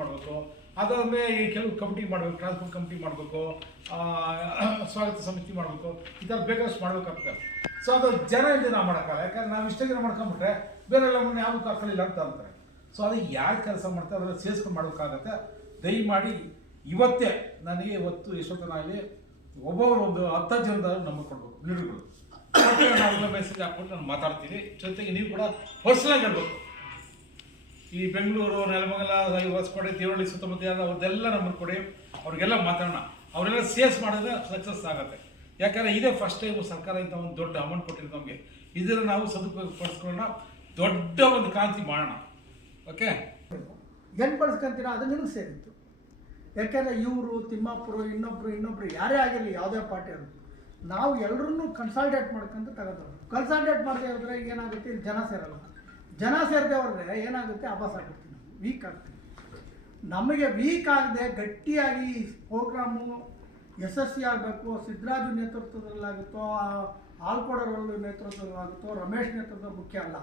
ಮಾಡಬೇಕು. ಅದಾದ್ಮೇಲೆ ಈ ಕೆಲವು ಕಮಿಟಿ ಮಾಡಬೇಕು ಟ್ರಾನ್ಸ್ಪೋರ್ಟ್ ಕಮಿಟಿ ಮಾಡಬೇಕು ಸ್ವಾಗತ ಸಮಿತಿ ಮಾಡಬೇಕು, ಈ ಥರ ಬೇಕಾದಷ್ಟು ಮಾಡ್ಬೇಕಾಗ್ತದೆ. ಸೊ ಅದು ಜನ ಇದೆ ನಾವು ಮಾಡೋಕ್ಕಲ್ಲ ಯಾಕಂದ್ರೆ ನಾವು ಇಷ್ಟೇ ಜನ ಮಾಡ್ಕೊಂಬಿಟ್ರೆ ಬೇರೆಲ್ಲ ಮುನ್ನ ಯಾವುದಕ್ಕೂ ಹಾಕಲಿಲ್ಲ ಅಂತ ಅಂತಾರೆ. ಸೊ ಅದು ಯಾರು ಕೆಲಸ ಮಾಡ್ತಾರೆ ಅದನ್ನು ಸೇರಿಸ್ಕೊಂಡು ಮಾಡಬೇಕಾಗತ್ತೆ. ದಯಮಾಡಿ ಇವತ್ತೇ ನನಗೆ ಇವತ್ತು ಎಷ್ಟೊತ್ತನಾಗಲಿ ಒಬ್ಬೊಬ್ಬರು ಒಂದು ಹತ್ತು ಜನದ ನಂಬರ್ ಕೊಡ್ಬೇಕು. ಲೀಡರ್ಗಳು ನಾವೆಲ್ಲ ಮೆಸೇಜ್ ಹಾಕ್ಬಿಟ್ಟು ನಾನು ಮಾತಾಡ್ತೀನಿ. ಜೊತೆಗೆ ನೀವು ಕೂಡ ಪರ್ಸನಲ್ ಹೇಳ್ಬೇಕು. ಈ ಬೆಂಗಳೂರು, ನೆಲಮಂಗಲ ಹೊಸಕೋಟೆ ದೇವಳ್ಳಿ ಸುತ್ತಮುತ್ತ ಅವ್ರದ್ದೆಲ್ಲ ನಂಬರ್ ಕೊಡಿ, ಅವ್ರಿಗೆಲ್ಲ ಮಾತಾಡೋಣ. ಅವರೆಲ್ಲ ಸೇಸ್ ಮಾಡಿದ್ರೆ ಸಕ್ಸಸ್ ಆಗುತ್ತೆ. ಯಾಕಂದರೆ ಇದೇ ಫಸ್ಟ್ ಟೈಮು ಸರ್ಕಾರ ಇಂಥ ಒಂದು ದೊಡ್ಡ ಅಮೌಂಟ್ ಕೊಟ್ಟಿದ್ದು ನಮಗೆ. ಇದನ್ನು ನಾವು ಸದುಪಯೋಗ ಪಡಿಸ್ಕೊಳ್ಳೋಣ ದೊಡ್ಡ ಒಂದು ಕ್ರಾಂತಿ ಮಾಡೋಣ. ಓಕೆ ಹೆಂಗೆ ಬಳಸ್ಕೊಂತೀರ? ಅದು ನಿಮಗೆ ಸೇರಿತ್ತು. ಯಾಕೆಂದರೆ ಇವರು, ತಿಮ್ಮಾಪುರ, ಇನ್ನೊಬ್ರು ಇನ್ನೊಬ್ರು ಯಾರೇ ಆಗಿರಲಿ ಯಾವುದೇ ಪಾರ್ಟಿ ಅದು ನಾವು ಎಲ್ಲರನ್ನೂ ಕನ್ಸಲ್ಟೇಟ್ ಮಾಡ್ಕೊಂಡು ತಗೋತಾರೆ. ಕನ್ಸಲ್ಟೇಟ್ ಮಾಡದೆ ಹೋದ್ರೆ ಏನಾಗುತ್ತೆ? ಜನ ಸೇರಲ್ಲ. ಜನ ಸೇರದೆ ಅವ್ರಿಗೆ ಏನಾಗುತ್ತೆ ಅಭಾಸ ಆಗುತ್ತೆ ವೀಕ್ ಆಗ್ತೀವಿ. ನಮಗೆ ವೀಕ್ ಆಗದೆ ಗಟ್ಟಿಯಾಗಿ ಪ್ರೋಗ್ರಾಮು ಯಶಸ್ವಿ ಆಗಬೇಕು ಸಿದ್ದರಾಜು ನೇತೃತ್ವದಲ್ಲಾಗುತ್ತೋ ಆಲ್ಕೋಡರವರ ನೇತೃತ್ವದಲ್ಲಾಗುತ್ತೋ, ರಮೇಶ್ ನೇತೃತ್ವ ಮುಖ್ಯ ಅಲ್ಲ.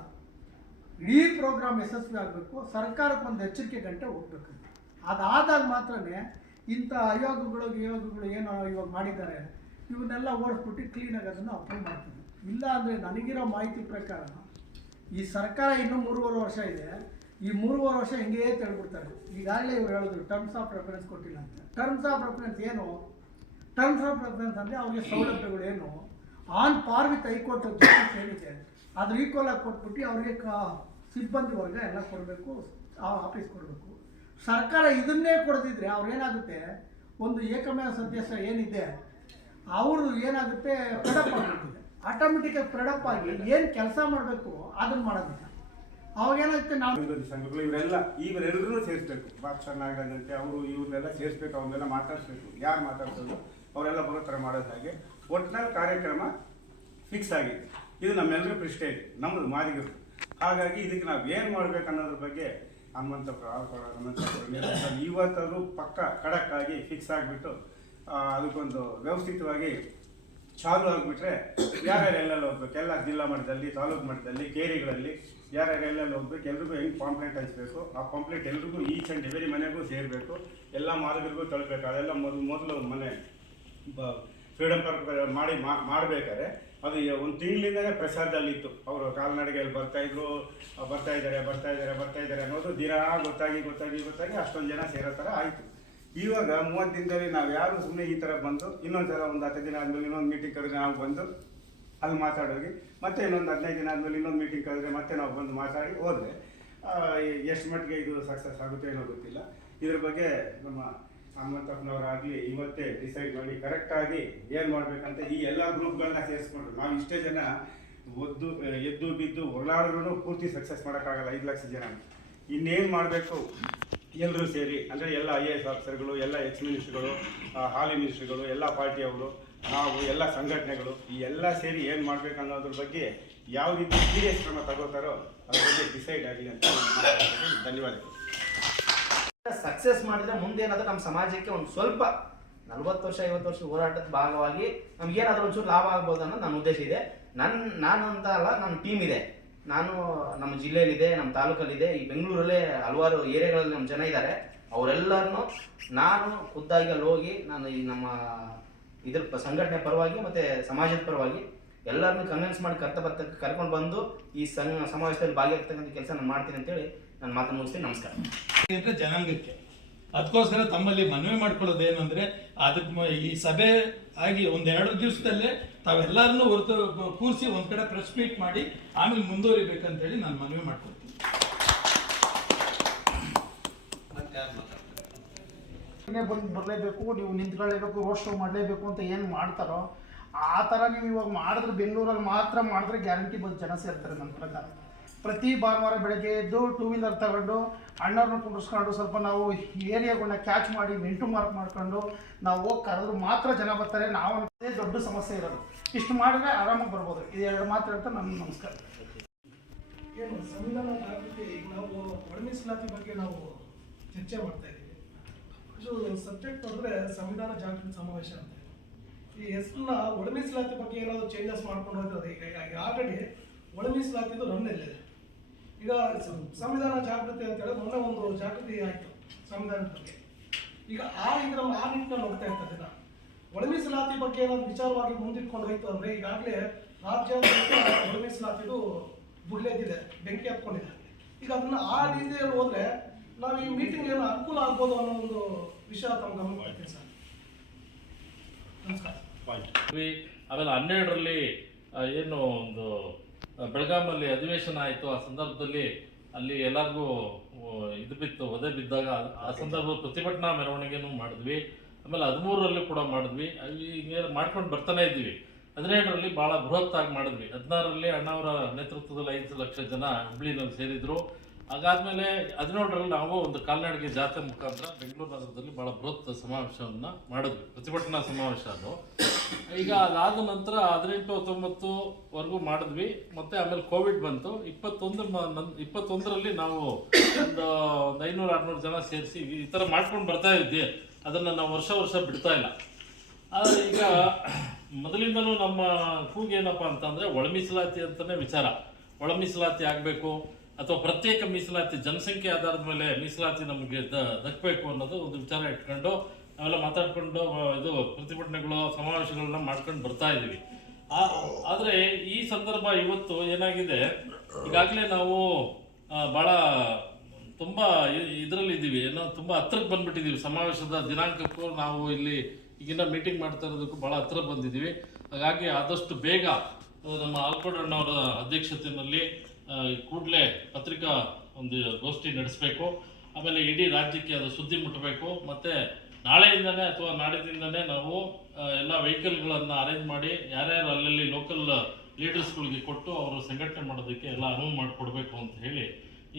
ಇಡೀ ಪ್ರೋಗ್ರಾಮ್ ಯಶಸ್ವಿ ಆಗಬೇಕು, ಸರ್ಕಾರಕ್ಕೆ ಒಂದು ಎಚ್ಚರಿಕೆ ಗಂಟೆ ಹೋಗ್ಬೇಕು ಅದಾದಾಗ ಮಾತ್ರ ಇಂಥ ಆಯೋಗಗಳು ಯೋಗಗಳು ಏನು ಇವಾಗ ಮಾಡಿದ್ದಾರೆ, ಇವನ್ನೆಲ್ಲ ಓಡಿಸ್ಬಿಟ್ಟು ಕ್ಲೀನಾಗಿ ಅದನ್ನು ಅಪ್ರೂವ್ ಮಾಡ್ತೀನಿ ಇಲ್ಲ ಅಂದರೆ ನನಗಿರೋ ಮಾಹಿತಿ ಪ್ರಕಾರ ಈ ಸರ್ಕಾರ ಇನ್ನೂ ಮೂರುವರೆ ವರ್ಷ ಇದೆ. ಈ ಮೂರುವರೆ ವರ್ಷ ಹಿಂಗೆ ತಿಳ್ಬಿಡ್ತಾರೆ ಈಗಾಗಲೇ ಇವ್ರು ಹೇಳಿದ್ರು ಟರ್ಮ್ಸ್ ಆಫ್ ರೆಫರೆನ್ಸ್ ಕೊಟ್ಟಿಲ್ಲ ಅಂತ. ಟರ್ಮ್ಸ್ ಆಫ್ ರೆಫರೆನ್ಸ್ ಏನು? ಟರ್ಮ್ಸ್ ಆಫ್ ರೆಫರೆನ್ಸ್ ಅಂದರೆ ಅವ್ರಿಗೆ ಸೌಲಭ್ಯಗಳು ಏನು? ಆನ್ ಪಾರ್ ವಿತ್ ಹೈಕೋರ್ಟ್ ಜಸ್ಟಿಸ್ ಏನಿದೆ, ಅದ್ರ ಈಕ್ವಲ್ ಆಗಿ ಕೊಟ್ಬಿಟ್ಟು ಅವ್ರಿಗೆ ಸಿಬ್ಬಂದಿ ವರ್ಗ ಎಲ್ಲ ಕೊಡಬೇಕು, ಆ ಆಫೀಸ್ ಕೊಡಬೇಕು. ಸರ್ಕಾರ ಇದನ್ನೇ ಕೊಡದಿದ್ರೆ ಅವ್ರೇನಾಗುತ್ತೆ ಒಂದು ಏಕಮೇವ ಸದಸ್ಯ ಏನಿದೆ, ಅವರು ಏನಾಗುತ್ತೆ ಪ್ರೆಡಪ್ ಆಗಿಬಿಟ್ಟಿದೆ ಆಟೋಮೆಟಿಕಾಗಿ ಪ್ರೆಡಪ್ ಆಗಿ ಏನು ಕೆಲಸ ಮಾಡಬೇಕು ಅದನ್ನ ಮಾಡೋದಿಲ್ಲ. ಅವಾಗ ಏನಾಗುತ್ತೆ ನಾವು ವಿರೋಧಿ ಸಂಘಗಳು ಇವರೆಲ್ಲ ಇವರೆಲ್ಲರೂ ಸೇರಿಸ್ಬೇಕು. ಭಾಷಣ ನಾಗರಾಜ್ ಅಂತೆ ಅವರು ಇವ್ರನ್ನೆಲ್ಲ ಸೇರಿಸ್ಬೇಕು ಅವನ್ನೆಲ್ಲ ಮಾತಾಡಿಸ್ಬೇಕು. ಯಾರು ಮಾತಾಡ್ಸೋದು? ಅವರೆಲ್ಲ ಬರೋ ಥರ ಮಾಡೋದು ಹಾಗೆ ಒಟ್ಟಿನಲ್ಲಿ ಕಾರ್ಯಕ್ರಮ ಫಿಕ್ಸ್ ಆಗಿದೆ. ಇದು ನಮ್ಮೆಲ್ಲರೂ ಪ್ರಶ್ನೆ ಇದೆ. ನಮ್ಮದು ಮಾದಿಗರು. ಹಾಗಾಗಿ ಇದಕ್ಕೆ ನಾವು ಏನು ಮಾಡ್ಬೇಕು ಅನ್ನೋದ್ರ ಬಗ್ಗೆ ಹನುಮಂತ ಹನುಮಂತಪುರ ಇವತ್ತಾದರೂ ಪಕ್ಕ ಖಡಕ್ಕಾಗಿ ಫಿಕ್ಸ್ ಆಗಿಬಿಟ್ಟು ಅದಕ್ಕೊಂದು ವ್ಯವಸ್ಥಿತವಾಗಿ ಚಾಲು ಆಗಿಬಿಟ್ರೆ ಯಾರ್ಯಾರು ಎಲ್ಲೆಲ್ಲಿ ಹೋಗ್ಬೇಕು? ಎಲ್ಲ ಜಿಲ್ಲಾ ಮಟ್ಟದಲ್ಲಿ, ತಾಲೂಕು ಮಟ್ಟದಲ್ಲಿ, ಕೇರಿಗಳಲ್ಲಿ ಯಾರ್ಯಾರು ಎಲ್ಲೆಲ್ಲಿ ಹೋಗ್ಬೇಕು? ಎಲ್ರಿಗೂ ಹೆಂಗೆ ಪಾಂಪ್ಲೆಟ್ ಹಂಚಬೇಕು ಆ ಪಾಂಪ್ಲೆಟ್ ಎಲ್ರಿಗೂ ಈಚ್ ಆ್ಯಂಡ್ ಎವರಿ ಮನೆಗೂ ಸೇರಬೇಕು. ಎಲ್ಲ ಮಾದರಿಗೂ ತಳ್ಬೇಕು ಅದೆಲ್ಲ ಮೊದಲು ಮೊದಲು ಮನೆ ಫ್ರೀಡಮ್ ಪಾರ್ಕ್ ಮಾಡಿ ಮಾಡಬೇಕಾದ್ರೆ ಅದು ಒಂದು ತಿಂಗಳಿಂದನೇ ಪ್ರಸಾರದಲ್ಲಿತ್ತು ಅವರು ಕಾಲ್ನಡಿಗೆಯಲ್ಲಿ ಬರ್ತಾಯಿದ್ರು ಬರ್ತಾ ಇದ್ದಾರೆ ಬರ್ತಾ ಇದ್ದಾರೆ, ಬರ್ತಾ ಅನ್ನೋದು ದಿನ ಗೊತ್ತಾಗಿ ಗೊತ್ತಾಗಿ ಗೊತ್ತಾಗಿ ಅಷ್ಟೊಂದು ಜನ ಸೇರೋ ಥರ ಆಯಿತು. ಇವಾಗ ಮೂವತ್ತು ದಿನದಲ್ಲಿ ನಾವು ಯಾರು ಸುಮ್ಮನೆ ಈ ಥರ ಬಂದು, ಇನ್ನೊಂದು ಸಲ ಒಂದು ಹತ್ತು ದಿನ ಆದಮೇಲೆ ಇನ್ನೊಂದು ಮೀಟಿಂಗ್ ಕರೆದ್ರೆ ನಾವು ಬಂದು ಅಲ್ಲಿ ಮಾತಾಡೋಗಿ ಮತ್ತೆ ಇನ್ನೊಂದು ಹದಿನೈದು ದಿನ ಆದಮೇಲೆ ಇನ್ನೊಂದು ಮೀಟಿಂಗ್ ಕರೆದ್ರೆ ಮತ್ತೆ ನಾವು ಬಂದು ಮಾತಾಡಿ ಹೋದರೆ ಎಷ್ಟು ಮಟ್ಟಿಗೆ ಇದು ಸಕ್ಸಸ್ ಆಗುತ್ತೆ ಅನ್ನೋ ಗೊತ್ತಿಲ್ಲ. ಇದ್ರ ಬಗ್ಗೆ ನಮ್ಮ ಹನುಮಂತಪ್ಪನವರಾಗಲಿ ಇವತ್ತೇ ಡಿಸೈಡ್ ಮಾಡಿ ಕರೆಕ್ಟಾಗಿ ಏನು ಮಾಡಬೇಕಂತ ಈ ಎಲ್ಲ ಗ್ರೂಪ್ಗಳನ್ನ ಸೇರಿಸ್ಕೊಂಡ್ರು. ನಾವು ಇಷ್ಟೇ ಜನ ಒದ್ದು ಎದ್ದು, ಬಿದ್ದು ಹೊರಲಾಡಿದ್ರು ಪೂರ್ತಿ ಸಕ್ಸಸ್ ಮಾಡೋಕ್ಕಾಗಲ್ಲ ಐದು ಲಕ್ಷ ಜನ. ಇನ್ನೇನು ಮಾಡಬೇಕು? ಎಲ್ಲರೂ ಸೇರಿ, ಅಂದರೆ ಎಲ್ಲ ಐ ಎ ಎಸ್ ಆಫೀಸರ್ಗಳು ಎಲ್ಲ ಎಕ್ಸ್ ಮಿನಿಸ್ಟ್ರುಗಳು ಹಾಲಿ ಮಿನಿಸ್ಟ್ರುಗಳು ಎಲ್ಲ ಪಾರ್ಟಿಯವರು ನಾವು, ಎಲ್ಲ ಸಂಘಟನೆಗಳು, ಈ ಎಲ್ಲ ಸೇರಿ ಏನು ಮಾಡಬೇಕು ಅನ್ನೋದ್ರ ಬಗ್ಗೆ ಯಾವ ರೀತಿ ಸೀರಿಯಸ್ ಕ್ರಮ ತಗೋತಾರೋ ಅದ್ರ ಬಗ್ಗೆ ಡಿಸೈಡ್ ಆಗಲಿ ಅಂತ. ಧನ್ಯವಾದಗಳು. ಸಕ್ಸಸ್ ಮಾಡಿದ್ರೆ ಮುಂದೇನಾದರೂ ನಮ್ಮ ಸಮಾಜಕ್ಕೆ ಒಂದು ಸ್ವಲ್ಪ ನಲ್ವತ್ತು ವರ್ಷ, ಐವತ್ತು ವರ್ಷ ಹೋರಾಟದ ಭಾಗವಾಗಿ ನಮ್ಗೇನಾದ್ರೂ ಒಂಚೂರು ಲಾಭ ಆಗ್ಬೋದು ಅನ್ನೋದು ನನ್ನ ಉದ್ದೇಶ ಇದೆ. ನನ್ನ ನಾನು ಅಂತ ಅಲ್ಲ, ನನ್ನ ಟೀಮ್ ಇದೆ. ನಾನು ನಮ್ಮ ಜಿಲ್ಲೆಯಲ್ಲಿದೆ, ನಮ್ಮ ತಾಲೂಕಲ್ಲಿದೆ. ಈ ಬೆಂಗಳೂರಲ್ಲೇ ಹಲವಾರು ಏರಿಯಾಗಳಲ್ಲಿ ನಮ್ಮ ಜನ ಇದ್ದಾರೆ. ಅವರೆಲ್ಲರನ್ನು ನಾನು ಖುದ್ದಾಗಿ ಅಲ್ಲಿ ಹೋಗಿ ನಾನು ಈ ನಮ್ಮ ಇದ್ರ ಪ- ಸಂಘಟನೆ ಪರವಾಗಿ ಮತ್ತೆ ಸಮಾಜದ ಪರವಾಗಿ ಎಲ್ಲರನ್ನೂ ಕನ್ವಿನ್ಸ್ ಮಾಡಿ ಕರ್ತ ಬರ್ತ, ಕರ್ಕೊಂಡು ಬಂದು ಈ ಸಂಘ ಸಮಾವೇಶದಲ್ಲಿ ಭಾಗಿಯಾಗ್ತಕ್ಕಂಥ ಕೆಲಸ ನಾನು ಮಾಡ್ತೀನಿ ಅಂತೇಳಿ ನಾನು ಮಾತನ್ನು ಮುಗಿಸ್ತೀನಿ. ನಮಸ್ಕಾರ. ಜನಾಂಗಕ್ಕೆ. ಅದಕ್ಕೋಸ್ಕರ ತಮ್ಮಲ್ಲಿ ಮನವಿ ಮಾಡ್ಕೊಳ್ಳೋದು ಏನಂದ್ರೆ ಅದಕ್ಕೆ ಈ ಸಭೆ ಆಗಿ ಒಂದೆರಡು ದಿವಸದಲ್ಲೇ ತಾವೆಲ್ಲರನ್ನೂ ಹೊರತು ಕೂರಿಸಿ ಒಂದು ಕಡೆ ಪ್ರೆಸ್ ಮೀಟ್ ಮಾಡಿ ಆಮೇಲೆ ಮುಂದುವರಿಬೇಕಂತ ಹೇಳಿ ನಾನು ಮನವಿ ಮಾಡ್ಕೊಳ್ತೀನಿ. ಬಂದು ಬರಲೇಬೇಕು, ನೀವು ನಿಂತ್ಕೊಳ್ಳೇಬೇಕು ರೋಡ್ ಶೋ ಮಾಡಲೇಬೇಕು ಅಂತ ಏನು ಮಾಡ್ತಾರೋ, ಆ ಥರ ನೀವು ಇವಾಗ ಮಾಡಿದ್ರೆ ಬೆಂಗಳೂರಲ್ಲಿ ಮಾತ್ರ ಮಾಡಿದ್ರೆ ಗ್ಯಾರಂಟಿ ಬಂದು ಜನ ಸೇರ್ತಾರೆ ನನ್ನ ಪ್ರಕಾರ. ಪ್ರತಿ ಭಾನುವಾರ ಬೆಳಗ್ಗೆ ಎದ್ದು ಟೂ ವೀಲರ್ ತಗೊಂಡು ಅಣ್ಣವ್ರನ್ನ ಕುಂಡಿಸ್ಕೊಂಡು ಸ್ವಲ್ಪ ನಾವು ಏರಿಯಾಗಳನ್ನ ಕ್ಯಾಚ್ ಮಾಡಿ ಮಿಂಟು ಮಾರ್ಕ್ ಮಾಡ್ಕೊಂಡು ನಾವು ಹೋಗಿ ಮಾತ್ರ ಜನ ಬರ್ತಾರೆ. ನಾವು ದೊಡ್ಡ ಸಮಸ್ಯೆ ಇರೋದು. ಇಷ್ಟು ಮಾಡಿದ್ರೆ ಆರಾಮಾಗಿ ಬರ್ಬೋದು. ಇದು ಎರಡು ಮಾತು ಹೇಳ್ತಾ ನನ್ನ ನಮಸ್ಕಾರ. ಏನು, ಸಂವಿಧಾನ ಈಗ ನಾವು ಒಳಮೀಸಲಾತಿ ಬಗ್ಗೆ ನಾವು ಚರ್ಚೆ ಮಾಡ್ತಾ ಇದ್ದೀವಿ. ಇದು ಸಬ್ಜೆಕ್ಟ್ ಅಂದರೆ ಸಂವಿಧಾನ ಜಾಗೃತಿ ಸಮಾವೇಶ ಅಂತ. ಈ ಹೆಸರನ್ನ ಒಳಮೀಸಲಾತಿ ಬಗ್ಗೆ ಏನಾದರೂ ಚೇಂಜಸ್ ಮಾಡ್ಕೊಂಡು ಹೋಗ್ತದೆ ಈಗ ಆಲ್ರೆಡಿ ಒಳ ಮೀಸಲಾತಿದು ರನ್ ಇದೆ ಈಗ ಸಂವಿಧಾನ ಜಾಗೃತಿ ಅಂತ ಹೇಳಿ ಮೊನ್ನೆ ಒಂದು ಜಾಗೃತಿ ಆಯಿತು ಸಂವಿಧಾನದ ಬಗ್ಗೆ. ಈಗ ಆ ಇದ್ರಲ್ಲಿ ಆ ನಿಟ್ಟಿನಲ್ಲಿ ಹೋಗ್ತಾ ಇರ್ತದೆ ಒಳ ಮೀಸಲಾತಿ ಬಗ್ಗೆ ಏನಾದ್ರು ವಿಚಾರವಾಗಿ ಮುಂದಿಟ್ಕೊಂಡು ಹೋಯ್ತು ಅಂದ್ರೆ ಈಗಾಗಲೇ ರಾಜ್ಯಾದ್ಯಂತ ಒಳ ಮೀಸಲಾತಿದು ಬುಡ್ಲೆದ್ದಿದೆ ಬೆಂಕಿ ಹತ್ಕೊಂಡಿದೆ. ಈಗ ಅದನ್ನ ಆ ರೀತಿಯಲ್ಲಿ ಹೋದ್ರೆ ನಾವು ಈ ಮೀಟಿಂಗ್ ಏನೋ ಅನುಕೂಲ ಆಗ್ಬೋದು ಅನ್ನೋ ಒಂದು ವಿಷಯ ತಮ್ಮ ಗಮನ ಸರ್. ನಮಸ್ಕಾರ. ಆಮೇಲೆ ಹನ್ನೆರಡರಲ್ಲಿ ಏನು ಒಂದು ಬೆಳಗಾಮಲ್ಲಿ ಅಧಿವೇಶನ ಆಯಿತು. ಆ ಸಂದರ್ಭದಲ್ಲಿ ಅಲ್ಲಿ ಎಲ್ಲರಿಗೂ ಇದು ಬಿತ್ತು ಒದೆ ಬಿದ್ದಾಗ ಆ- ಸಂದರ್ಭದಲ್ಲಿ ಪ್ರತಿಭಟನಾ ಮೆರವಣಿಗೆನೂ ಮಾಡಿದ್ವಿ. ಆಮೇಲೆ ಹದಿಮೂರರಲ್ಲೂ ಕೂಡ ಮಾಡಿದ್ವಿ. ಈಗ ಮಾಡ್ಕೊಂಡು ಬರ್ತಾನೆ ಇದ್ವಿ. ಹದಿನೇಳರಲ್ಲಿ ಭಾಳ ಬೃಹತ್ತಾಗಿ ಮಾಡಿದ್ವಿ. ಹದಿನಾರರಲ್ಲಿ ಅಣ್ಣವರ ನೇತೃತ್ವದಲ್ಲಿ ಐದು ಲಕ್ಷ ಜನ ಹುಬ್ಳಿನಲ್ಲಿ ಸೇರಿದ್ರು. ಅದಾದ್ಮೇಲೆ ಹದಿನೇಳರಲ್ಲಿ ನಾವು ಒಂದು ಕಾಲ್ನಡಿಗೆ ಜಾತ್ರೆ ಮುಖಾಂತರ ಬೆಂಗಳೂರು ನಗರದಲ್ಲಿ ಭಾಳ ಬೃಹತ್ ಸಮಾವೇಶವನ್ನು ಮಾಡಿದ್ವಿ. ಪ್ರತಿಭಟನಾ ಸಮಾವೇಶ ಅದು. ಈಗ ಅದಾದ ನಂತರ ಹದಿನೆಂಟು, ಹತ್ತೊಂಬತ್ತು ವರೆಗೂ ಮಾಡಿದ್ವಿ. ಮತ್ತೆ ಆಮೇಲೆ ಕೋವಿಡ್ ಬಂತು. ಇಪ್ಪತ್ತೊಂದು ಇಪ್ಪತ್ತೊಂದರಲ್ಲಿ ನಾವು ಒಂದು ಒಂದು ಐನೂರು, ಆರ್ನೂರು ಜನ ಸೇರಿಸಿ ಈ ಥರ ಮಾಡ್ಕೊಂಡು ಬರ್ತಾ ಇದ್ವಿ. ಅದನ್ನು ನಾವು ವರ್ಷ ವರ್ಷ ಬಿಡ್ತಾ ಇಲ್ಲ. ಆದರೆ ಈಗ ಮೊದಲಿಂದಲೂ ನಮ್ಮ ಕೂಗೇನಪ್ಪ ಅಂತಂದರೆ ಒಳಮೀಸಲಾತಿ ಅಂತಲೇ ವಿಚಾರ. ಒಳಮೀಸಲಾತಿ ಆಗಬೇಕು. ಅಥವಾ ಪ್ರತ್ಯೇಕ ಮೀಸಲಾತಿ, ಜನಸಂಖ್ಯೆ ಆಧಾರದ ಮೇಲೆ ಮೀಸಲಾತಿ ನಮಗೆ ದಕ್ಕಬೇಕು ಅನ್ನೋದು ಒಂದು ವಿಚಾರ ಇಟ್ಕೊಂಡು ನಾವೆಲ್ಲ ಮಾತಾಡ್ಕೊಂಡು ಇದು ಪ್ರತಿಭಟನೆಗಳು, ಸಮಾವೇಶಗಳನ್ನ ಮಾಡ್ಕೊಂಡು ಬರ್ತಾ ಇದ್ದೀವಿ ಆದರೆ ಈ ಸಂದರ್ಭ ಇವತ್ತು ಏನಾಗಿದೆ, ಈಗಾಗಲೇ ನಾವು ಭಾಳ ತುಂಬ ಇದರಲ್ಲಿ ಇದ್ದೀವಿ ಏನೋ ತುಂಬ ಹತ್ರಕ್ಕೆ ಬಂದ್ಬಿಟ್ಟಿದ್ದೀವಿ ಸಮಾವೇಶದ ದಿನಾಂಕಕ್ಕೂ ನಾವು ಇಲ್ಲಿ ಈಗಿನ ಮೀಟಿಂಗ್ ಮಾಡ್ತಾ ಇರೋದಕ್ಕೂ ಭಾಳ ಹತ್ರ ಬಂದಿದ್ದೀವಿ ಹಾಗಾಗಿ ಆದಷ್ಟು ಬೇಗ ನಮ್ಮ ಆಲ್ಕೋಡಣ್ಣವರ ಅಧ್ಯಕ್ಷತೆಯಲ್ಲಿ ಕೂಡಲೇ ಪತ್ರಿಕಾ ಒಂದು ಗೋಷ್ಠಿ ನಡೆಸಬೇಕು, ಆಮೇಲೆ ಇಡೀ ರಾಜ್ಯಕ್ಕೆ ಅದು ಸುದ್ದಿ ಮುಟ್ಟಬೇಕು ಮತ್ತು ನಾಳೆಯಿಂದನೇ ಅಥವಾ ನಾಡಿದಿಂದನೇ ನಾವು ಎಲ್ಲ ವೆಹಿಕಲ್ಗಳನ್ನು ಅರೇಂಜ್ ಮಾಡಿ ಯಾರ್ಯಾರು ಅಲ್ಲಲ್ಲಿ ಲೋಕಲ್ ಲೀಡರ್ಸ್ಗಳಿಗೆ ಕೊಟ್ಟು ಅವರು ಸಂಘಟನೆ ಮಾಡೋದಕ್ಕೆ ಎಲ್ಲ ಅನುವು ಮಾಡಿಕೊಡ್ಬೇಕು ಅಂತ ಹೇಳಿ,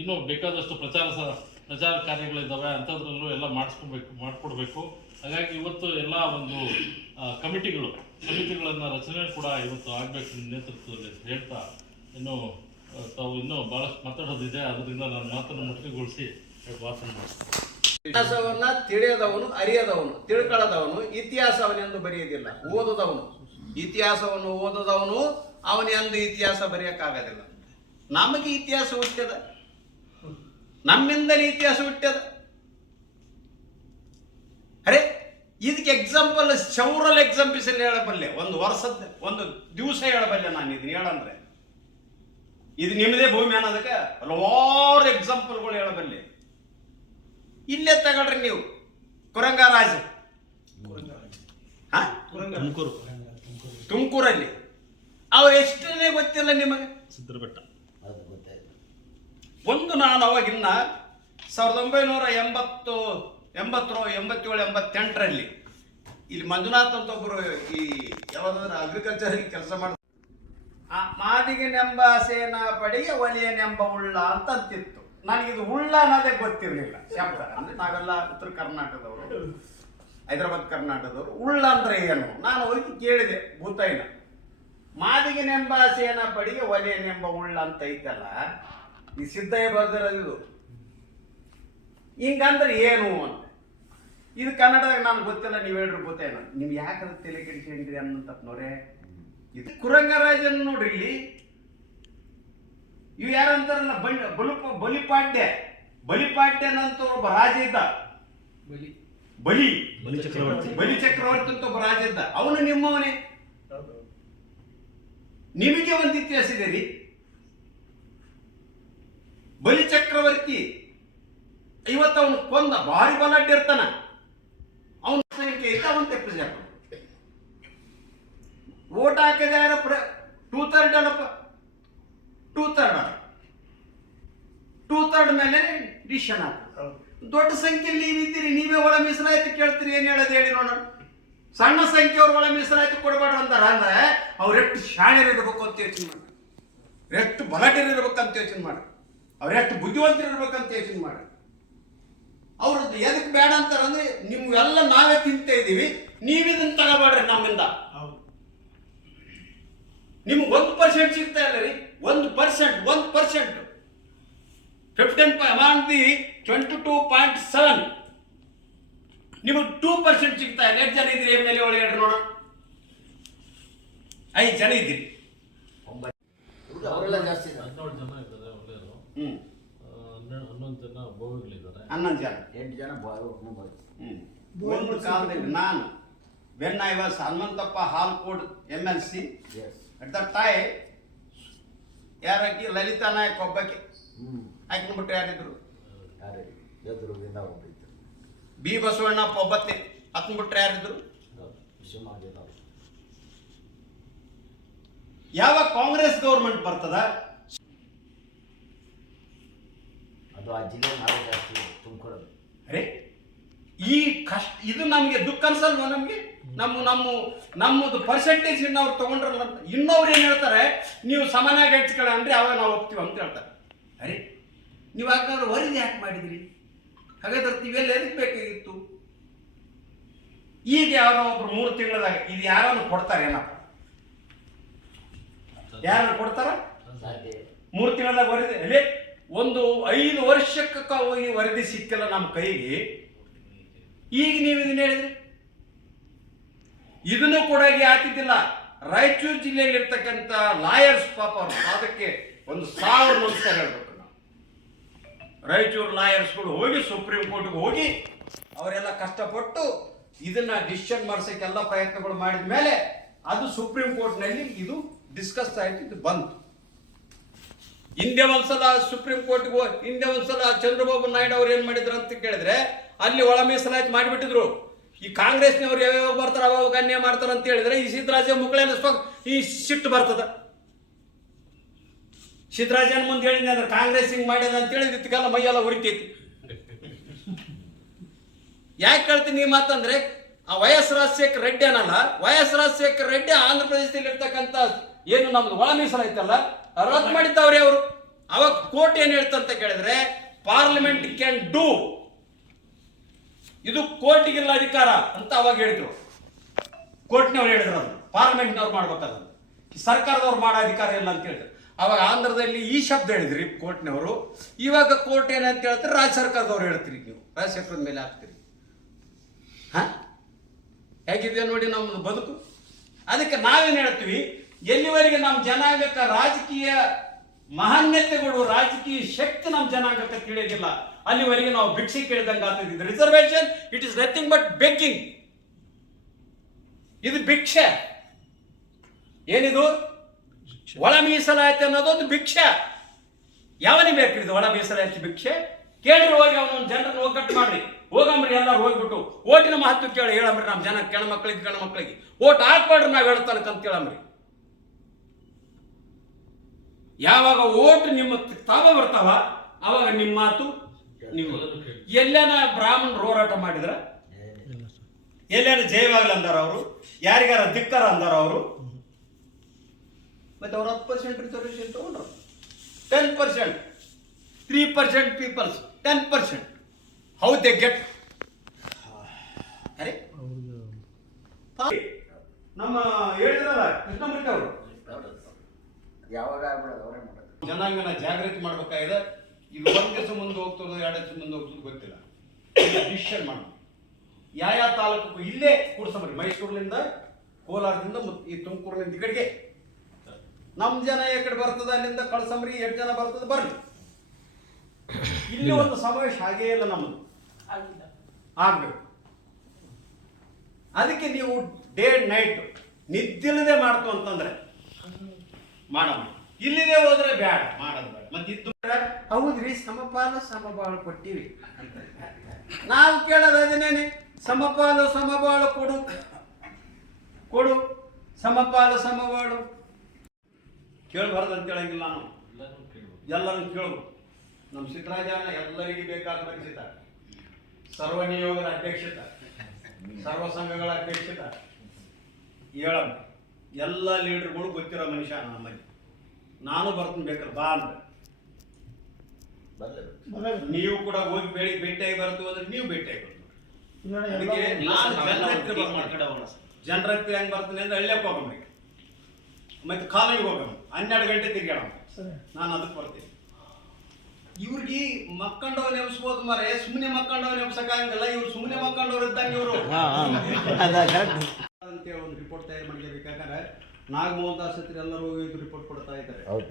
ಇನ್ನೂ ಬೇಕಾದಷ್ಟು ಪ್ರಚಾರ ಸ ಪ್ರಚಾರ ಕಾರ್ಯಗಳಿದ್ದಾವೆ ಅಂಥದ್ರಲ್ಲೂ ಎಲ್ಲ ಮಾಡಿಸ್ಕೊಬೇಕು, ಮಾಡಿಕೊಡ್ಬೇಕು. ಹಾಗಾಗಿ ಇವತ್ತು ಎಲ್ಲ ಒಂದು ಕಮಿಟಿಗಳು ಸಮಿತಿಗಳನ್ನು ರಚನೆ ಕೂಡ ಇವತ್ತು ಆಗಬೇಕು ನೇತೃತ್ವದಲ್ಲಿ ಹೇಳ್ತಾ ಇನ್ನು ತಾವು ಇನ್ನೂ ಭಾಳಷ್ಟು ಮಾತಾಡೋದಿದೆ ಅದರಿಂದ ನಾನು ಮಾತನ್ನು ಮುಟ್ಟಿಗೊಳಿಸಿ ಭಾಷಣ ಇತಿಹಾಸವನ್ನ ತಿಳಿಯದವನು, ಅರಿಯದವನು, ತಿಳ್ಕೊಳ್ಳದವನು, ಇತಿಹಾಸವನೆಂದು ಬರೆಯುವುದಿಲ್ಲ, ಓದದವನು. ಇತಿಹಾಸವನ್ನು ಓದದವನು, ಅವನೆಂದು ಇತಿಹಾಸ ಬರೆಯಕ್ಕಾಗೋದಿಲ್ಲ. ನಮಗೆ ಇತಿಹಾಸ ಹುಟ್ಟ್ಯದ ನಮ್ಮಿಂದಲೇ ಇತಿಹಾಸ ಹುಟ್ಟ್ಯದ ಅರೆ, ಇದಕ್ಕೆ ಎಕ್ಸಾಂಪಲ್ ಚೌರಲ್ ಎಕ್ಸಾಂಪಲ್ಸ್ ಹೇಳಬಲ್ಲೆ. ಒಂದು ವರ್ಷದ, ಒಂದು ದಿವಸ ಹೇಳಬಲ್ಲೆ ನಾನು ಇದನ್ನ ಹೇಳಂದ್ರೆ ಇದು ನಿಮ್ಮದೇ ಭೂಮಿ ಅನ್ನೋದಕ್ಕೆ ಹಲವಾರು ಎಕ್ಸಾಂಪಲ್ಗಳು ಹೇಳಬಲ್ಲಿ. ಇಲ್ಲೇ ತಗೊಳ್ರಿ ನೀವು. ಕುರಂಗರಾಜ. ಹಾ? ತುಮಕೂರಲ್ಲಿ. ಅವ್ರು ಎಷ್ಟನೇ ಗೊತ್ತಿಲ್ಲ ನಿಮಗೆ? ಸಿದ್ರಬೆಟ್ಟ ಒಂದು ನಾನು ಅವಾಗಿನ್ನ ಸಾವಿರದ ಒಂಬೈನೂರ ಎಂಬತ್ತು ಎಂಬತ್ತರ ಎಂಬತ್ತೇಳು ಎಂಬತ್ತೆಂಟರಲ್ಲಿ ಇಲ್ಲಿ ಮಂಜುನಾಥ್ ಅಂತ ಒಬ್ಬರು ಈ ಯಾವ್ದಾದ್ರು ಅಗ್ರಿಕಲ್ಚರ್ ಕೆಲಸ ಮಾಡ ಆ ಮಾದಿಗನೆಂಬ ಪಡೆಗೆ ಒಲಿಯನೆಂಬ ಉಳ್ಳ ಅಂತ ಅಂತಿತ್ತು ನನಗಿದು ಉಳ್ಳ ಅನ್ನೋದೇ ಗೊತ್ತಿರಲಿಲ್ಲ. ಶಬ್ದ. ಅಂದ್ರೆ ನಾವೆಲ್ಲ ಉತ್ತರ ಕರ್ನಾಟಕದವರು, ಹೈದರಾಬಾದ್ ಕರ್ನಾಟಕದವರು. ಉಳ್ಳ ಅಂದ್ರೆ ಏನು? ನಾನು ಹೋಗಿ ಕೇಳಿದೆ ಭೂತಾಯಿನ. ಮಾದಿಗನೆಂಬ ಸೇನಾ ಪಡೆಗೆ ಒಲೆಯನೆಂಬ ಉಳ್ಳ ಅಂತ ಐತಲ್ಲ, ಈ ಸಿದ್ದಯ್ಯ ಬರ್ದಿರೋದು ಹಿಂಗಂದ್ರೆ ಏನು ಅಂತ. ಇದು ಕನ್ನಡದಾಗ ನಾನು ಗೊತ್ತಿಲ್ಲ, ನೀವು ಹೇಳ್ರಿ ಭೂತೈನ ನೀವು ಯಾಕಂದ್ರೆ ತಲೆ ಕೆಡಿಸ್ಕೊಂಡ್ರಿ ಅನ್ನೋರೆ ಇದು ಕುರಂಗರಾಜನ್ ನೋಡ್ರಿ ಇಲ್ಲಿ. ಇವ್ ಯಾರಂತಾರಲ್ಲ ಬಲಿ ಬಲುಪ ಬಲಿಪಾಡ್ಯ ಅಂತ ಒಬ್ಬ ರಾಜ ಇದ್ದ. ಬಲಿ. ಬಲಿ. ಚಕ್ರವರ್ತಿ. ಬಲಿ ಚಕ್ರವರ್ತಿ ಅಂತ ಒಬ್ಬ ರಾಜ ಇದ್ದ. ಅವನು ನಿಮ್ಮವನೇ. ನಿಮಗೆ ಒಂದು ಇತಿಹಾಸ ಇದೆ ರೀ. ಬಲಿ ಚಕ್ರವರ್ತಿ. ಇವತ್ತು ಅವನು ಕೊಂದ. ಭಾರಿ ಬಲಾಢ್ಯ ಅವನ ಸಂಖ್ಯೆ ಇದ್ದ ಅವನ್ ತೆಪ್ಪಿಸ್ಯಾಕ ಓಟ್ ಹಾಕಿದ ಯಾರ ಪ್ರ ಟೂ ತರ್ಡ್ ಅಲ್ಲಪ್ಪ ಟೂ ಥರ್ಡ್ ಟೂ ತರ್ಡ್ ಮೇಲೆ ಡಿಸಿಷನ್ ಆಗ್ತದೆ ದೊಡ್ಡ ಸಂಖ್ಯೆಯಲ್ಲಿ ನೀವಿದ್ದೀರಿ ನೀವೇ ಒಳ ಮೀಸಲಾತಿ ಕೇಳ್ತೀರಿ ಏನು ಹೇಳೋದು ಹೇಳಿ ನೋಡೋಣ. ಸಣ್ಣ ಸಂಖ್ಯೆಯವ್ರ ಒಳ ಮೀಸಲಾತಿ ಕೊಡಬೇಡ ಅಂತಾರ ಅಂದ್ರೆ ಅವ್ರು ಎಷ್ಟು ಶಾಣ್ಯರಿರ್ಬೇಕು ಅಂತ ಯೋಚನೆ ಮಾಡಿ. ಎಷ್ಟು ಅಂತ ಯೋಚನೆ ಮಾಡಿ. ಅವ್ರು ಎಷ್ಟು ಬುದ್ಧಿವಂತರಿರ್ಬೇಕಂತ ಯೋಚನೆ ಮಾಡಿ. ಅವ್ರದ್ದು ಎದಕ್ಕೆ ಬೇಡ ಅಂತಾರಂದ್ರೆ ನಿಮ್ಗೆಲ್ಲ ನಾವೇ ತಿಂತಾ ಇದ್ದೀವಿ ನೀವಿದನ್ನು ತಗೋಬೇಡ್ರಿ ನಮ್ಮಿಂದ. ನಿಮ್ಗೆ ಒಂದು ಪರ್ಸೆಂಟ್ ಸಿಗ್ತಾ ಇಲ್ಲ ರೀ. ಒಂದು ಪರ್ಸೆಂಟ್ ಒಂದು percent fifteen among the twenty two point seven ನಿಮಗೆ ಟೂ ಪರ್ಸೆಂಟ್ ಸಿಗ್ತಾ ಇಲ್ಲ ಎಷ್ಟು ಜನ ಇದ್ದೀರಿ? ಎಂ ಎಲ್ ಎ ಒಳಗೆ ಹೇಳ್ರಿ ನೋಡೋಣ. ಐದು ಜನ ಇದ್ದೀರಿ. ಹನ್ನೊಂದು ಜನ ಬೋವಿಗಳಿದ್ದಾರೆ ಹನ್ನೊಂದು ಜನ. ಎಂಟು ಜನ. ಒಂದು ಕಾಲದಲ್ಲಿ ನಾನು when I was Hanumanthappa Halkod M L C S at the time ಯಾರಾಕಿ Lalitha Naik ಒಬ್ಬಕ್ಕೆ ಹ್ಞೂ ಆಕಿನ ಬಿಟ್ಟು ಯಾರಿದ್ರು? ಬಿ ಬಸವಣ್ಣಪ್ಪ ಒಬ್ಬತ್ತೆ ಹಾಕಿಬಿಟ್ರೆ ಬಿಟ್ರೆ ಯಾರಿದ್ರು ಯಾವ ಕಾಂಗ್ರೆಸ್ ಗೌರ್ಮೆಂಟ್ ಬರ್ತದ? ಅದು ಆ ಜಿಲ್ಲೆ ನಾವೇ ಜಾಸ್ತಿ ತುಮಕೂರಲ್ಲಿ ಅರೆ ಈ ಕಷ್ಟ ಇದು ನಮಗೆ ದುಃಖ ಅನ್ಸಲ್ವಾ ನಮಗೆ? ನಮ್ಮ ನಮ್ಮ ನಮ್ಮದು ಪರ್ಸೆಂಟೇಜ್ ಇನ್ನವ್ರು ತಗೊಂಡ್ರಲ್ಲ ಇನ್ನೊಬ್ರು ಏನು ಹೇಳ್ತಾರೆ? ನೀವು ಸಮನಾಗಿ ಹಂಚ್ಕೊಳ್ಳ ಅಂದ್ರೆ ಅವಾಗ ನಾವು ಹೋಗ್ತೀವಿ ಅಂತ ಹೇಳ್ತಾರೆ. ಅರೆ ನೀವು ಹಾಗಾದ್ರೆ ವರದಿ ಯಾಕೆ ಮಾಡಿದ್ರಿ? ಹಾಗಾದ್ರೆ ನೀವೆಲ್ಲ ಎದಕ್ಕೆ ಬೇಕಾಗಿತ್ತು? ಈಗ ಯಾರೋ ಒಬ್ರು ಮೂರು ತಿಂಗಳದಾಗ ಇದು ಯಾರನ್ನು ಕೊಡ್ತಾರೆ ಏನಪ್ಪ? ಯಾರನ್ನು ಕೊಡ್ತಾರ? ಮೂರು ತಿಂಗಳದಾಗ ವರದಿ ಅಲ್ಲಿ ಒಂದು ಐದು ವರ್ಷಕ್ಕೆ ಹೋಗಿ ವರದಿ ಸಿಕ್ಕಿಲ್ಲ ನಮ್ಮ ಕೈಗೆ. ಈಗ ನೀವು ಇದನ್ನ ಹೇಳಿದ್ರಿ? ಇದನ್ನು ಕೂಡ ಆತಿದ್ದಿಲ್ಲ ರಾಯಚೂರು ಜಿಲ್ಲೆಯಲ್ಲಿ ಇರ್ತಕ್ಕಂಥ ಲಾಯರ್ಸ್ ಪಾಪ ಅವರು ಅದಕ್ಕೆ ಒಂದು ಸಾವಿರ ನಮಸ್ಕಾರ ಹೇಳ್ಬೇಕು ನಾವು. ರಾಯಚೂರು ಲಾಯರ್ಸ್ಗಳು ಹೋಗಿ ಸುಪ್ರೀಂ ಕೋರ್ಟ್ಗೆ ಹೋಗಿ ಅವರೆಲ್ಲ ಕಷ್ಟಪಟ್ಟು ಇದನ್ನ ಡಿಸಿಷನ್ ಮಾಡಿಸೋಕ್ಕೆಲ್ಲ ಪ್ರಯತ್ನಗಳು ಮಾಡಿದ ಮೇಲೆ ಅದು ಸುಪ್ರೀಂ ಕೋರ್ಟ್ನಲ್ಲಿ ಇದು ಡಿಸ್ಕಸ್ ಆಯಿತು, ಇದು ಬಂತು. ಹಿಂದೆ ಒಂದ್ಸಲ ಸುಪ್ರೀಂ ಕೋರ್ಟ್ಗೆ ಹಿಂದೆ ಒಂದ್ಸಲ ಚಂದ್ರಬಾಬು ನಾಯ್ಡು ಅವ್ರು ಏನ್ ಮಾಡಿದ್ರು ಅಂತ ಕೇಳಿದ್ರೆ ಅಲ್ಲಿ ಒಳ ಮೀಸಲಾತಿ ಮಾಡಿಬಿಟ್ಟಿದ್ರು. ಈ ಕಾಂಗ್ರೆಸ್ನವ್ರು ಯಾವ್ಯಾವ ಬರ್ತಾರ ಅವಾಗ ಗಣ್ಯ ಮಾಡ್ತಾರ ಅಂತ ಹೇಳಿದ್ರೆ ಈ ಸಿದ್ದರಾಜ ಮುಗಳೇನ ಈ ಸಿಟ್ಟು ಬರ್ತದ. ಸಿದ್ದರಾಜನ ಮುಂದೆ ಹೇಳಿದ್ನಿ ಅಂದ್ರೆ ಕಾಂಗ್ರೆಸ್ ಹಿಂಗ್ ಮಾಡ್ಯದ ಅಂತ ಹೇಳಿ ಇದಕ್ಕೆಲ್ಲ ಮೈಯೆಲ್ಲ ಉರಿತೈತಿ. ಯಾಕೆ ಕೇಳ್ತೀನಿ ಮಾತಂದ್ರೆ, ಆ ವಯಸ್ ರಾಜಶೇಖರ್ ರೆಡ್ಡಿ ಅನ್ನಲ್ಲ ವಯಸ್ ರಾಜಶೇಖರ್ ರೆಡ್ಡಿ ಆಂಧ್ರ ಪ್ರದೇಶದಲ್ಲಿ ಇರ್ತಕ್ಕಂಥ ಏನು ನಮ್ದು ಒಳ ಮೀಸಲಾಯ್ತಲ್ಲ ರದ್ದು ಮಾಡಿದ್ದವ್ರೆ ಅವರು ಅವಾಗ ಕೋರ್ಟ್ ಏನ್ ಹೇಳ್ತಂತ ಕೇಳಿದ್ರೆ ಪಾರ್ಲಿಮೆಂಟ್ ಕ್ಯಾನ್ ಡೂ ಇದು ಕೋರ್ಟಿಗಿಲ್ಲ ಅಧಿಕಾರ ಅಂತ ಅವಾಗ ಹೇಳಿದ್ರು. ಕೋರ್ಟ್ನವ್ರು ಹೇಳಿದ್ರು ಅದು ಪಾರ್ಲಿಮೆಂಟ್ನವ್ರು ಮಾಡ್ಬೇಕಾದ್ರೆ ಸರ್ಕಾರದವ್ರು ಮಾಡೋ ಅಧಿಕಾರ ಇಲ್ಲ ಅಂತ ಹೇಳಿದ್ರು. ಅವಾಗ ಆಂಧ್ರದಲ್ಲಿ ಈ ಶಬ್ದ ಹೇಳಿದ್ರಿ ಕೋರ್ಟ್ನವರು. ಇವಾಗ ಕೋರ್ಟ್ ಏನಂತ ಹೇಳ್ತಾರೆ ರಾಜ್ಯ ಸರ್ಕಾರದವ್ರು ಹೇಳ್ತೀರಿ ನೀವು. ರಾಜಶೇಖರದ ಮೇಲೆ ಹಾಕ್ತೀರಿ. ಹ? ಹೇಗಿದೆ ನೋಡಿ ನಮ್ಮ ಬದುಕು? ಅದಕ್ಕೆ ನಾವೇನು ಹೇಳ್ತೀವಿ? ಎಲ್ಲಿವರೆಗೆ ನಮ್ಮ ಜನಾಂಗಕ್ಕೆ ರಾಜಕೀಯ ಮಹಾನ್ಯತೆಗಳು ರಾಜಕೀಯ ಶಕ್ತಿ ನಮ್ಮ ಜನಾಂಗಕ್ಕೆ ತಿಳಿಯೋದಿಲ್ಲ. ಅಲ್ಲಿವರೆಗೆ ನಾವು ಭಿಕ್ಷೆ ಕೇಳಿದಂಗೆ ಆಗ್ತದೆ. Reservation it is nothing but begging ಇದು ಭಿಕ್ಷೆ. ಏನಿದು? ಒಳ ಮೀಸಲಾತಿ ಅನ್ನೋದೊಂದು ಭಿಕ್ಷೆ. ಯಾವನಿಗೆ ಬೇಕು ಇದು ಒಳ ಮೀಸಲಾತಿ ಭಿಕ್ಷೆ? ಕೇಳಿ ಹೋಗಿ ಅವನೊಂದು ಜನರನ್ನು ಒಗ್ಗಟ್ಟು ಮಾಡ್ರಿ. ಹೋಗಂಬ್ರಿ ಎಲ್ಲರೂ ಹೋಗ್ಬಿಟ್ಟು ಓಟಿನ ಮಹತ್ವ ಕೇಳಿ ಹೇಳಂಬ್ರಿ ನಮ್ಮ ಜನ ಕೆಣ ಮಕ್ಕಳಿಗೆ ಗಣ ಮಕ್ಕಳಿಗೆ ಓಟ್ ಹಾಕ್ಬೇಡ್ರಿ ನಾವು ಹೇಳ್ತಾನಕ ಅಂತ ಕೇಳಂಬ್ರಿ. ಯಾವಾಗ ಓಟ್ ನಿಮ್ಮ ತಾವ ಬರ್ತಾವ ಅವಾಗ ನಿಮ್ಮ ಮಾತು ನೀವು ಎಲ್ಲೇನ ಬ್ರಾಹ್ಮಣರು ಹೋರಾಟ ಮಾಡಿದ್ರ? ಎಲ್ಲಾನ ಜಯವಾಗಲ ಅಂದಾರ ಅವರು? ಯಾರಿಗಾರ ಧಿಕ್ಕಾರ ಅಂದಾರ ಅವರು? ಮತ್ತೆ ಅವ್ರು ಹತ್ತು ಪರ್ಸೆಂಟ್ ರಿಸರ್ವೇಶನ್ ತಗೊಂಡ್ರು ten percent three percent peoples ten percent how they get ಅರೆ. ನಮ್ಮ ಹೇಳಿದ್ರಲ್ಲ ಕೃಷ್ಣಮೂರ್ತಿ ಅವರು. ಯಾವಾಗ ಜನಾಂಗನ ಜಾಗೃತಿ ಮಾಡ್ಬೇಕಾಗಿದೆ. ಇದು ಒಂದು ದಿವಸ ಮುಂದೆ ಹೋಗ್ತದೋ ಎರಡು ದಿವಸ ಮುಂದೆ ಹೋಗ್ತದೋ ಗೊತ್ತಿಲ್ಲ. ಡಿಸಿಷನ್ ಮಾಡಿ ಯಾವ ಯಾವ ತಾಲೂಕು ಇಲ್ಲೇ ಕೂಡ್ಸಂಬ್ರಿ ಮೈಸೂರಿನಿಂದ, ಕೋಲಾರದಿಂದ ಈ ತುಮಕೂರಿನಿಂದ ಈ ಕಡೆಗೆ ನಮ್ಮ ಜನ ಕಡೆ ಬರ್ತದ, ಅಲ್ಲಿಂದ ಕಳ್ಸಂಬ್ರಿ, ಎಷ್ಟು ಜನ ಬರ್ತದ ಬರ್ರಿ ಇಲ್ಲಿ ಒಂದು ಸಮಾವೇಶ ಹಾಗೇ ಇಲ್ಲ ನಮ್ಮದು ಆಗ್ಬೇಕು. ಅದಕ್ಕೆ ನೀವು ಡೇ ನೈಟ್ ನಿದ್ದಿಲ್ಲದೆ ಮಾಡ್ತು ಅಂತಂದ್ರೆ ಮಾಡೋಣ ಇಲ್ಲಿದೆ ಹೋದ್ರೆ ಬೇಡ ಮಾಡೋದು ಹೌದ್ರಿ ಸಮಪಾಲು ಸಮಬಾಳು ಕೊಟ್ಟಿವಿ. ಅಂತ ನಾವು ಕೇಳೋದು ಅದನ್ನೇನೆ? ಸಮಪಾಲು ಸಮಬಾಳು ಕೊಡು. ಕೊಡು. ಸಮಪಾಲು ಸಮಬಾಳು. ಕೇಳಬಾರ್ದು ಅಂತ ಹೇಳಂಗಿಲ್ಲ ನಾವು ಎಲ್ಲರೂ ಕೇಳು ನಮ್ಮ ಸಿದ್ದರಾಜನ ಎಲ್ಲರಿಗೂ ಬೇಕಾದ ಪರಿಚಿತ. ಸರ್ವ ನಿಯೋಗದ ಅಧ್ಯಕ್ಷತ. ಸರ್ವ ಸಂಘಗಳ ಅಧ್ಯಕ್ಷತ. ಹೇಳ ಎಲ್ಲ ಲೀಡರ್ಗಳು ಗೊತ್ತಿರೋ ಮನುಷ್ಯ ನಮ್ಮಲ್ಲಿ. ನಾನು ಬರ್ತೀನಿ ಬೇಕಾದ್ರೆ ಬಾ ಅಂದ್ರೆ ನೀವು ಕೂಡ ಹೋಗಿ ಬೇಡಿ ಭೇಟಿಯಾಗಿ ಬರುತ್ತೆ ಅಂದ್ರೆ ನೀವು ಭೇಟಿಯಾಗಿ ಅದಕ್ಕೆ ನಾನು ಜನರ ಹತ್ರ ಬರ್ತೀನಿ. ಜನರ ಹತ್ರ ಹೆಂಗ್ ಬರ್ತೀನಿ ಅಂದ್ರೆ ಹಳ್ಳಿಯಕ್ಕೆ ಹೋಗಬೇಕು ಮತ್ತೆ ಕಾಲೇಜಿಗೆ ಹೋಗಮ್ಮ ಹನ್ನೆರಡು ಗಂಟೆ ತಿರ್ಗಾಡಮ್ಮ ನಾನು ಅದಕ್ಕೆ ಬರ್ತೀನಿ. ಇವ್ರಿಗೆ ಮಕ್ಕಂಡವ್ ನೆನೆಸ್ಬೋದು ಮರೆ ಸುಮ್ಮನೆ ಮಕ್ಕಂಡವ್ ನೆನೆಸಕ್ಕಾಗಲ್ಲ ಇವ್ರು ಸುಮ್ಮನೆ ಮಕ್ಕಂಡವ್ರು ಇದ್ದಂಗೆ ಇವರು. ಅಂತ ಒಂದು ರಿಪೋರ್ಟ್ ತಯಾರು ಮಾಡಲೇಬೇಕು ಯಾಕಂದ್ರೆ ನಾಗಮೋಹನ್ ದಾಸ್ ಹತ್ರ ಎಲ್ಲರೂ ಹೋಗಿ ಇದು ರಿಪೋರ್ಟ್ ಕೊಡ್ತಾ ಇದ್ದಾರೆ. ಹೌದು.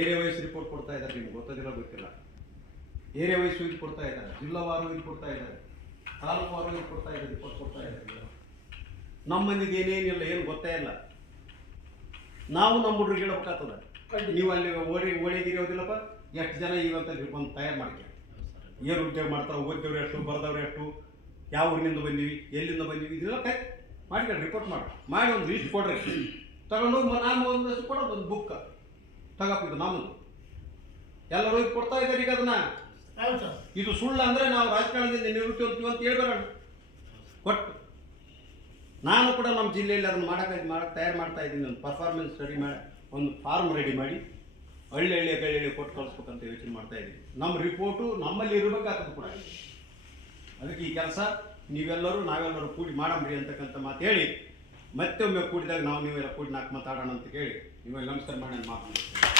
ಏರಿಯಾ ವೈಸ್ ರಿಪೋರ್ಟ್ ಕೊಡ್ತಾ ಇದ್ದಾರೆ ನಿಮ್ಗೆ ಗೊತ್ತದಿಲ್ಲ ಗೊತ್ತಿಲ್ಲ. ಏರಿಯಾ ವೈಸ್ ಇದು ಕೊಡ್ತಾ ಇದ್ದಾರೆ ಜಿಲ್ಲಾವಾರು ಇದು ಕೊಡ್ತಾ ಇದ್ದಾರೆ ತಾಲೂಕುವಾರು ಇದು ಕೊಡ್ತಾ ಇದ್ದಾರೆ ರಿಪೋರ್ಟ್ ಕೊಡ್ತಾ ಇದ್ದಾರೆ. ನಮ್ಮ ಮಂದಿಗೆ ಏನೇನಿಲ್ಲ ಏನು ಗೊತ್ತೇ ಇಲ್ಲ. ನಾವು ನಮ್ಮ ಹುಡುಗರಿಗೆ ಹೇಳ್ಬೇಕಾಗ್ತದೆ. ನೀವು ಅಲ್ಲಿ ಓಡಿ ಓಡಿಗಿರಿ ಹೋದಿಲ್ಲಪ್ಪ ಎಷ್ಟು ಜನ ಇವಂತ ಒಂದು ತಯಾರು ಮಾಡ್ಕೆ. ಏನು ಉದ್ಯೋಗ ಮಾಡ್ತಾರೆ ಓದಿದವ್ರು ಎಷ್ಟು ಬರ್ದವ್ರು ಎಷ್ಟು ಯಾವ ಊರಿನಿಂದ ಬಂದೀವಿ ಎಲ್ಲಿಂದ ಬಂದೀವಿ ಇದೆಲ್ಲ ಕೈ ಮಾಡಿ ರಿಪೋರ್ಟ್ ಮಾಡಿ. ಮಾಡಿ ಒಂದು ಲೀಸ್ಟ್ ಕೊಡ್ರಿ. ತಗೊಂಡು ನಾನು ಒಂದು ಕೊಡೋದು ಒಂದು ಬುಕ್ ತಗಪ್ಪ ಇದು ನಮ್ಮದು. ಎಲ್ಲರೂ ಇದು ಕೊಡ್ತಾ ಇದ್ದಾರೆ ಈಗ ಅದನ್ನ. ಇದು ಸುಳ್ಳು ಅಂದ್ರೆ ನಾವು ರಾಜಕಾರಣದಿಂದ ನಿವೃತ್ತಿ ಹೊಂದ್ತೀವಿ ಅಂತ ಹೇಳ್ಬೇಡ ಕೊಟ್ಟು. ನಾನು ಕೂಡ ನಮ್ಮ ಜಿಲ್ಲೆಯಲ್ಲಿ ಅದನ್ನು ಮಾಡಕ್ಕೆ ಮಾಡಕ್ಕೆ ತಯಾರು ಮಾಡ್ತಾ ಇದ್ದೀನಿ. ಒಂದು ಪರ್ಫಾರ್ಮೆನ್ಸ್ ರೆಡಿ ಮಾಡಿ ಒಂದು ಫಾರ್ಮ್ ರೆಡಿ ಮಾಡಿ ಹಳ್ಳಿ ಹಳ್ಳಿ ಹಳ್ಳಿ ಕೊಟ್ಟು ಕಳಿಸ್ಬೇಕಂತ ಯೋಚನೆ ಮಾಡ್ತಾ ಇದ್ದೀನಿ. ನಮ್ಮ ರಿಪೋರ್ಟು ನಮ್ಮಲ್ಲಿ ಇರಬೇಕಾಗ್ತದೆ ಕೂಡ. ಅದಕ್ಕೆ ಈ ಕೆಲಸ ನೀವೆಲ್ಲರೂ ನಾವೆಲ್ಲರೂ ಕೂಡಿ ಮಾಡಂಬ್ರಿ ಅಂತಕ್ಕಂಥ ಮಾತು ಹೇಳಿ ಮತ್ತೊಮ್ಮೆ ಕೂಡಿದಾಗ ನಾವು ನೀವೆಲ್ಲ ಕೂಡಿ ನಾಲ್ಕು ಮಾತಾಡೋಣ ಅಂತ ಹೇಳಿ ನೀವೆಲ್ಲ ನಮಸ್ಕಾರ ಮಾಡಿ ಮಾತಾಡ್ತೀನಿ ಮಾತು.